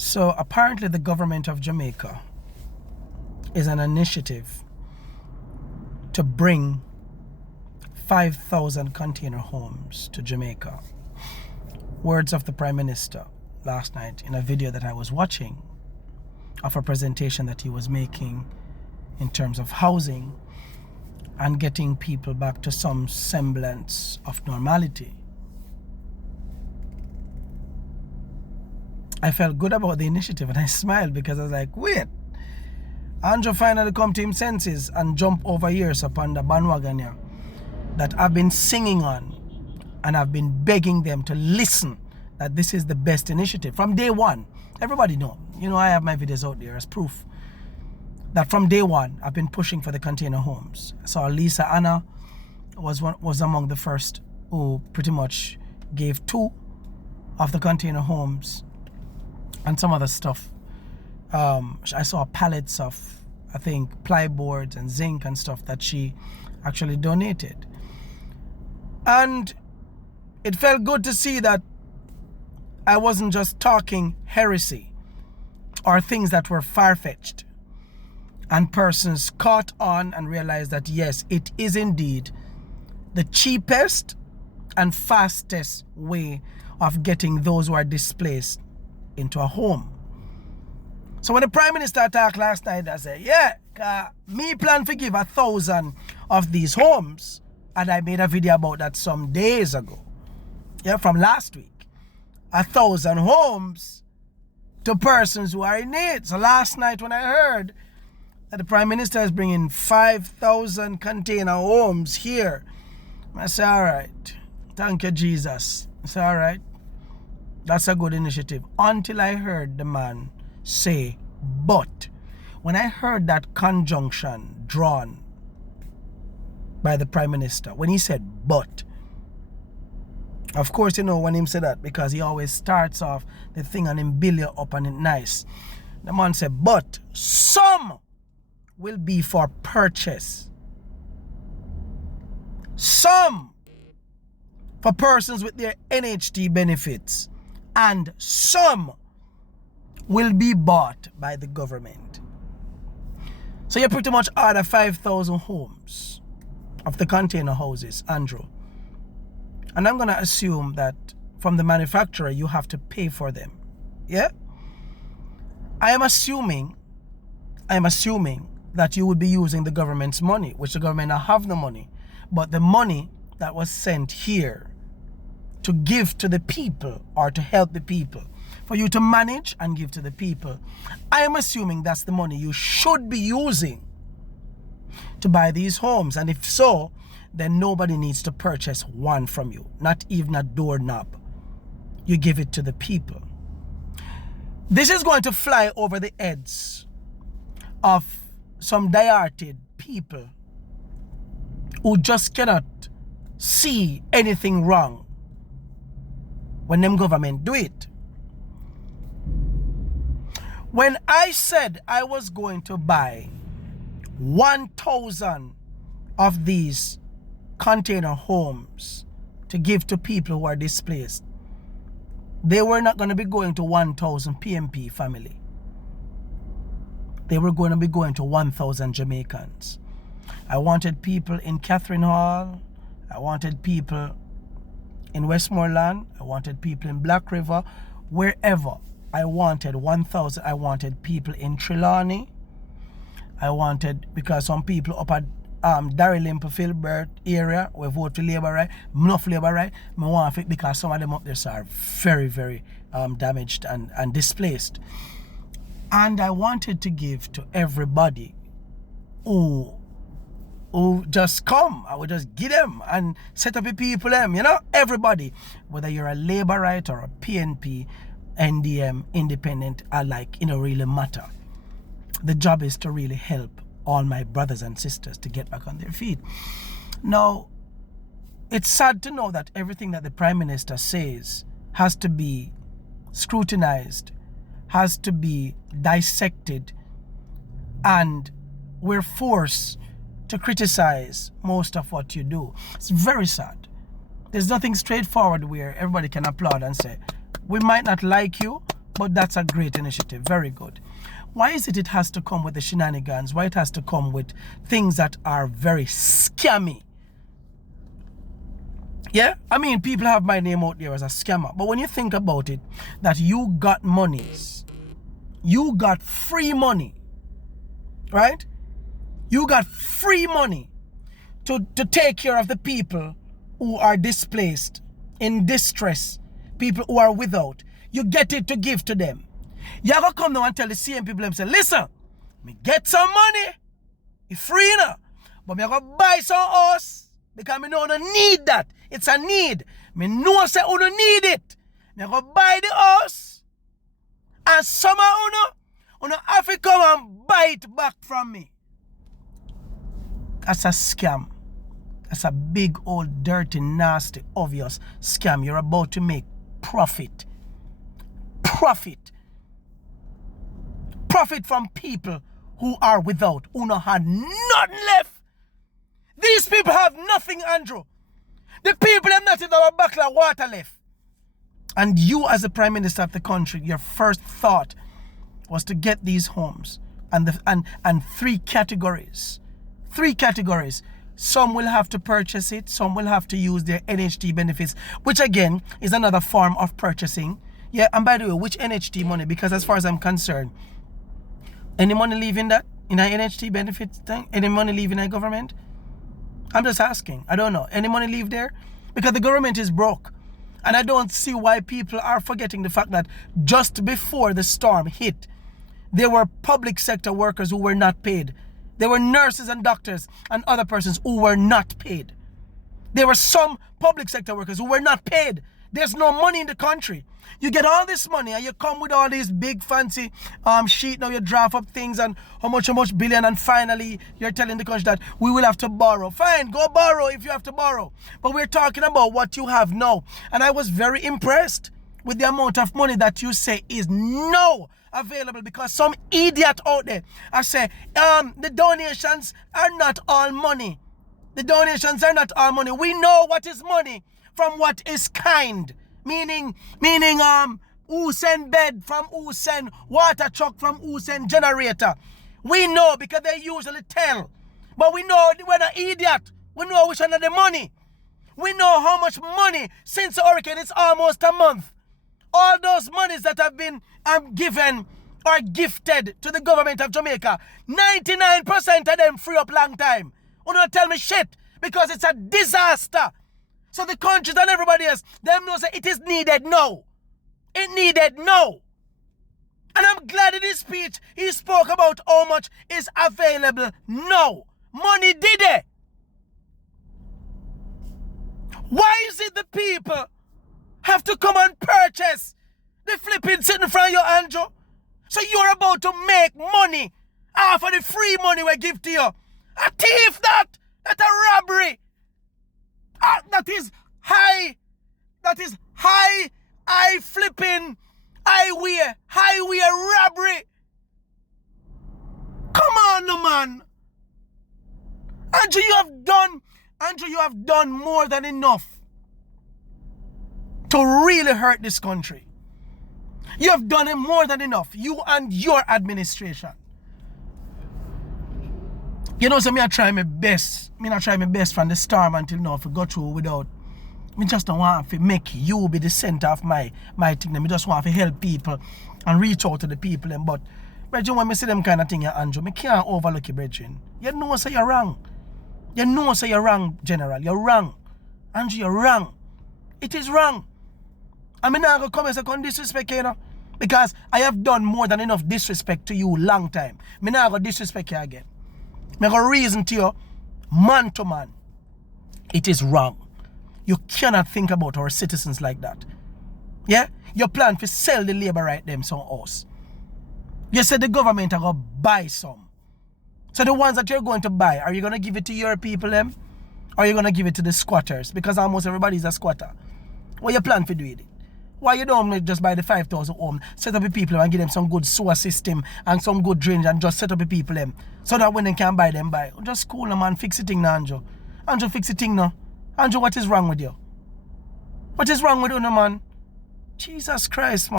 So apparently the government of Jamaica is an initiative to bring 5,000 container homes to Jamaica. Words of the Prime Minister last night in a video that I was watching of a presentation that he was making in terms of housing and getting people back to some semblance of normality. I felt good about the initiative and I smiled because I was like, wait, Andrew finally come to him senses and jump over years upon the bandwagon here that I've been singing on, and I've been begging them to listen, that this is the best initiative. From day one, everybody know, I have my videos out there as proof that from day one, I've been pushing for the container homes. So Lisa Anna was among the first who pretty much gave 2 of the container homes and some other stuff. I saw pallets of, I think, plyboards and zinc and stuff that she actually donated. And it felt good to see that I wasn't just talking heresy or things that were far-fetched, and persons caught on and realized that yes, it is indeed the cheapest and fastest way of getting those who are displaced into a home. So when the Prime Minister talked last night, I said, me plan to give 1,000 of these homes, and I made a video about that some days ago. From last week. 1,000 homes to persons who are in need. So last night when I heard that the Prime Minister is bringing 5,000 container homes here, I said, all right, thank you, Jesus. I said, all right, that's a good initiative. Until I heard the man say, but. When I heard that conjunction drawn by the Prime Minister, when he said, but, of course, when him said that, because he always starts off the thing and him build it up and it nice. The man said, but some will be for purchase. Some for persons with their NHT benefits. And some will be bought by the government. So you pretty much order 5,000 homes of the container houses, Andrew. And I'm going to assume that from the manufacturer, you have to pay for them. Yeah? I am assuming that you would be using the government's money, which the government not have the money. But the money that was sent here to give to the people or to help the people, for you to manage and give to the people, I am assuming that's the money you should be using to buy these homes. And if so, then nobody needs to purchase one from you, not even a doorknob. You give it to the people. This is going to fly over the heads of some diehard people who just cannot see anything wrong when them government do it. When I said I was going to buy 1,000 of these container homes to give to people who are displaced, they were not going to be going to 1,000 PMP family. They were going to be going to 1,000 Jamaicans. I wanted people in Catherine Hall. I wanted people in Westmoreland. I wanted people in Black River. Wherever. I wanted 1,000. I wanted people in Trelawney. I wanted, because some people up at Darrylimp, Filbert area, we vote for Labour, right? Enough Labour, right? I want it because some of them up there are very, very damaged and displaced. And I wanted to give to everybody who just come. I would just give them and set up the people them, everybody, whether you're a Labourite or a PNP, NDM, independent, really matter. The job is to really help all my brothers and sisters to get back on their feet. Now, it's sad to know that everything that the Prime Minister says has to be scrutinized, has to be dissected, and we're forced to criticize most of what you do. It's very sad. There's nothing straightforward where everybody can applaud and say, we might not like you, But that's a great initiative. Very good. Why is it has to come with the shenanigans? Why it has to come with things that are very scammy? Yeah, I mean, people have my name out there as a scammer. But when you think about it, that you got monies, you got free money, right? You got free money to take care of the people who are displaced, in distress, people who are without. You get it to give to them. You have to come now and tell the same people them say, listen, me get some money, it's free now, but me go buy some house because me know I don't need that. It's a need. Me know say I don't need it. Me go buy the house, and some of you have to come and buy it back from me. That's a scam. That's a big old dirty, nasty, obvious scam. You're about to make profit. Profit from people who are without, who not had nothing left. These people have nothing, Andrew. The people have not even a bucket of water left. And you, as the Prime Minister of the country, your first thought was to get these homes and three categories. Three categories. Some will have to purchase it, some will have to use their NHT benefits, which again is another form of purchasing. Yeah, and by the way, which NHT money? Because as far as I'm concerned, any money leaving that in our NHT benefits thing? Any money leaving our government? I'm just asking. I don't know. Any money leave there? Because the government is broke. And I don't see why people are forgetting the fact that just before the storm hit, there were public sector workers who were not paid. There were nurses and doctors and other persons who were not paid. There were some public sector workers who were not paid. There's no money in the country. You get all this money and you come with all these big fancy sheet. Now you draft up things and how much billion, and finally you're telling the country that we will have to borrow. Fine, go borrow if you have to borrow. But we're talking about what you have now. And I was very impressed with the amount of money that you say is now available, because some idiot out there I say the donations are not all money. The donations are not all money. We know what is money from what is kind. Meaning who send bed from who send water truck from who send generator. We know because they usually tell. But we know we're not idiot. We know which one of the money. We know how much money since the hurricane. It's almost a month. All those monies that have been given or gifted to the government of Jamaica, 99% of them free up long time. You don't tell me shit, because it's a disaster. So the countries and everybody else, them knows that it is needed now. It needed now. And I'm glad in his speech he spoke about how much is available now. Money did it. Why is it the people have to come and purchase the flipping sitting in front of you, Andrew? So you're about to make money off of the free money we give to you. A thief that! That's a robbery! That is high flipping highway robbery. Come on, no man. Andrew, you have done more than enough to really hurt this country. You have done it more than enough. You and your administration. You know, so I try my best. I try my best from the storm until now to go through without. I just don't want to make you be the center of my thing. I just want to help people and reach out to the people. But, brethren, when I see them kind of thing, Andrew, I can't overlook you, brethren. You know, say you're wrong. You know, say you're wrong, General. You're wrong. Andrew, you're wrong. It is wrong. I'm not going to come and say, come disrespect you, know. Because I have done more than enough disrespect to you long time. I'm not going to disrespect you again. I got reason to you, man to man. It is wrong. You cannot think about our citizens like that. Yeah? You plan to sell the labor right them some house. You said the government are going to buy some. So the ones that you're going to buy, are you going to give it to your people them? Or are you going to give it to the squatters? Because almost everybody is a squatter. What you plan to do with it? Why you don't just buy the 5,000 home, set up the people and give them some good sewer system and some good drainage and just set up the people them so that when they can buy them, buy. Just cool them and fix the thing now, Andrew. Andrew, fix the thing now. Andrew, what is wrong with you? What is wrong with you, no, man? Jesus Christ, man.